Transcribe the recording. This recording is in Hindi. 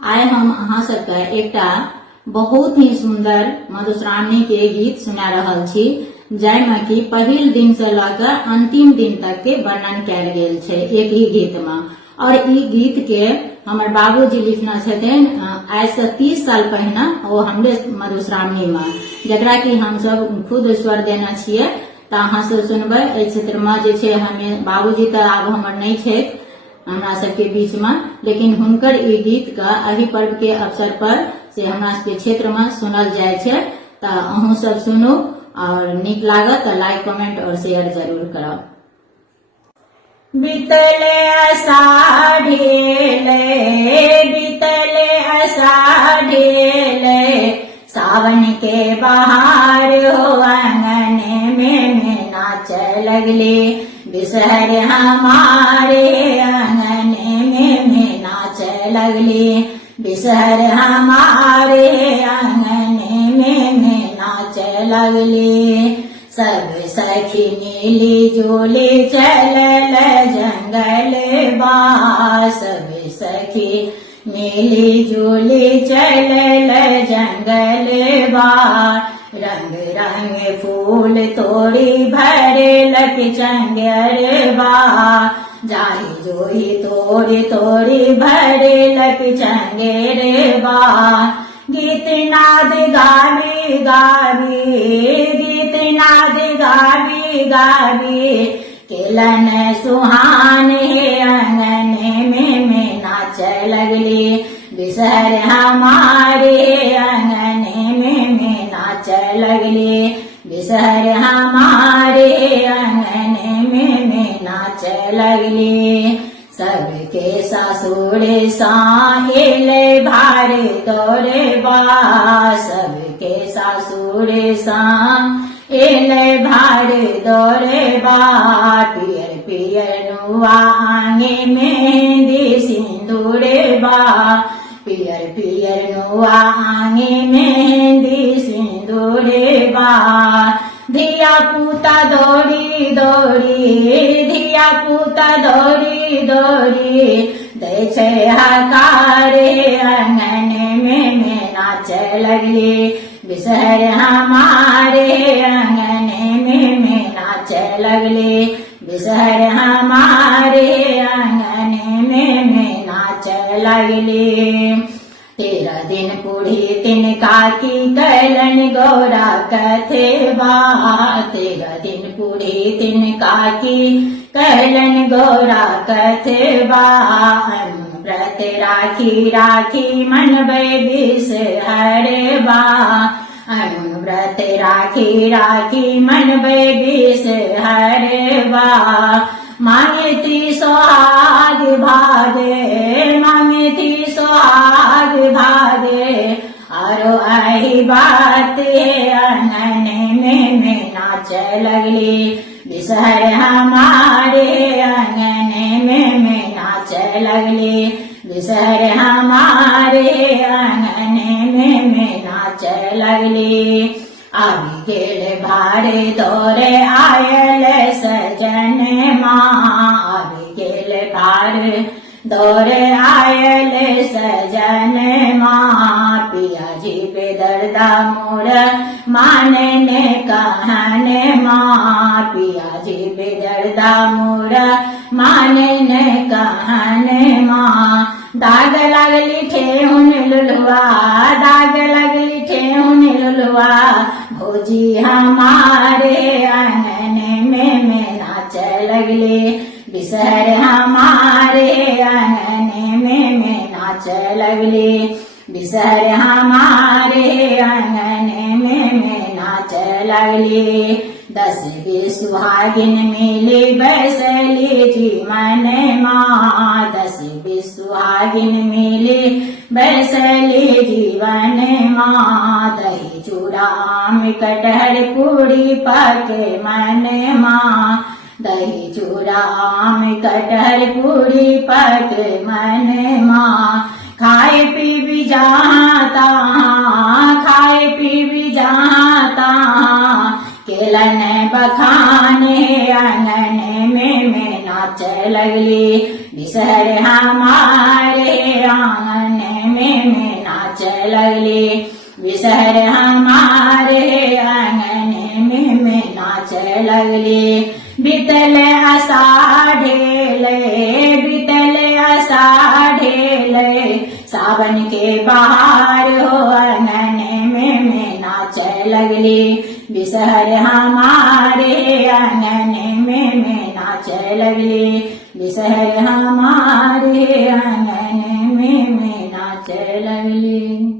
आइ हम अहाँ सबके एकटा बहुत ही सुंदर मधुश्रावणी के गीत सुना रहल छी, जाहिमे कि पहिल दिन से लऽ अंतिम दिन तक के वर्णन कयल गेल छै एक ही गीत में। और ई गीत के हमर बाबूजी लिखने छथिन आज से 30 साल पहिने ओ हमरे मधुश्रावणी में, जकरा कि हम सब खुद स्वर देने छियै। तऽ अहाँ सब सुनबै। एहि क्षेत्र में जे छै हमें बाबूजी तऽ आब हमर नहीं छै हमरा सबके बीच में, लेकिन हुनकर ई गीत का एहि पर्व के अवसर पर से हमरा सबके क्षेत्र में सुनल जाय छै। तऽ अहूँ सब सुनू और नीक लागत तऽ लाइक कमेंट और शेयर जरूर करब। बीतले अषाढ़ेले बीतले अषाढ़ेले सावन के बहार हो आंगन में नाच लगले बिसहर हमारे आंगन में नाच लगले बिसहर हमारे आंगन में नाच लगले। सब सखी नीली झूले चलल जंगल बा सब सखी नीली झूले चलल जंगल बा रंग रंग फूल तोड़ी भरलक चंगर बा जाहि जोहि तोड़ी तोड़ी भरलक चंगर बा। गीत नाद गावी गावी गीत नाद गावी गावी केलन सुहान हे आंगन में नाच लगली बिसहर हमारे आंगन में नाच लगली बिसहर हमारे आंगन में नाच लगली। सबके सासुर साहेले भारे दौरे बा सबके सासुर साहेले भारे दौरे बा पियर पियर नुआ आंगे मेहंदी सिंदूरे बा पियर पियर नुआ आंगे मेहंदी सिंदूरे बा। धिया पुता दौड़ी दौड़ी धिया पुता दौड़ी दौड़ी दै छै हकारे आंगन में नाच लगली बिसहर हमारे आंगन में नाच लगली बिसहर हमारे आंगन में नाच लगली। 13 दिन बूढ़ी तिनका की कैलन गौरा कथे बा 13 दिन बूढ़ी तिनका की कैलन गौरा कथे बा। व्रत राखी राखी मनबै बिसहर बा व्रत राखी राखी मनबै बिसहर बा। मांगे थी सोहाग भागे मांगे थी सोहाग भागे आरो आई बात आंगन में नाच लगली बिसहर हमारे आंगन में नाच लगली बिसहर हमारे आंगन में नाच लगली। आबि गेल भारे दौरे आयल सजन माँ आबि गेल भारे दौरे आयल सजन माँ पियाजी बेदर्दा मोर मानने कहन माँ पियाजी बेदर्दा मोर मानने कहन माँ। दाग लगली ठेहुन लुलुआ दाग लगली ठेहुन लुलुआ भौजी हमारे आंगन में नाच लगले बिसहर हमारे आंगन में नाच लगले बिसहर हमारे आंगन में नाच लगले। 10 बीस सुहागिन मिली बैसली जीवन माँ 10 बीस सुहागिन मिली बैसली जीवन माँ। दही चूड़ा आम कटहर पूरी पके मन माँ दही चूड़ा आम कटहर पूरी पके मन माँ। खाए पी भी जहाँ तहाँ खाए पी भी जहाँ तहाँ केलन बखाने आंगन में नाच लगली बिसहर हमारे आंगन में नाच लगली। विषहर हमारे आंगन में नाच लगली। बीतल आषाढ़ सावन के बहार हो आंगन में नाच लगली। विषहर हमारे आंगन में नाच लगली। विषहर हमारे आंगन में नाच लगली।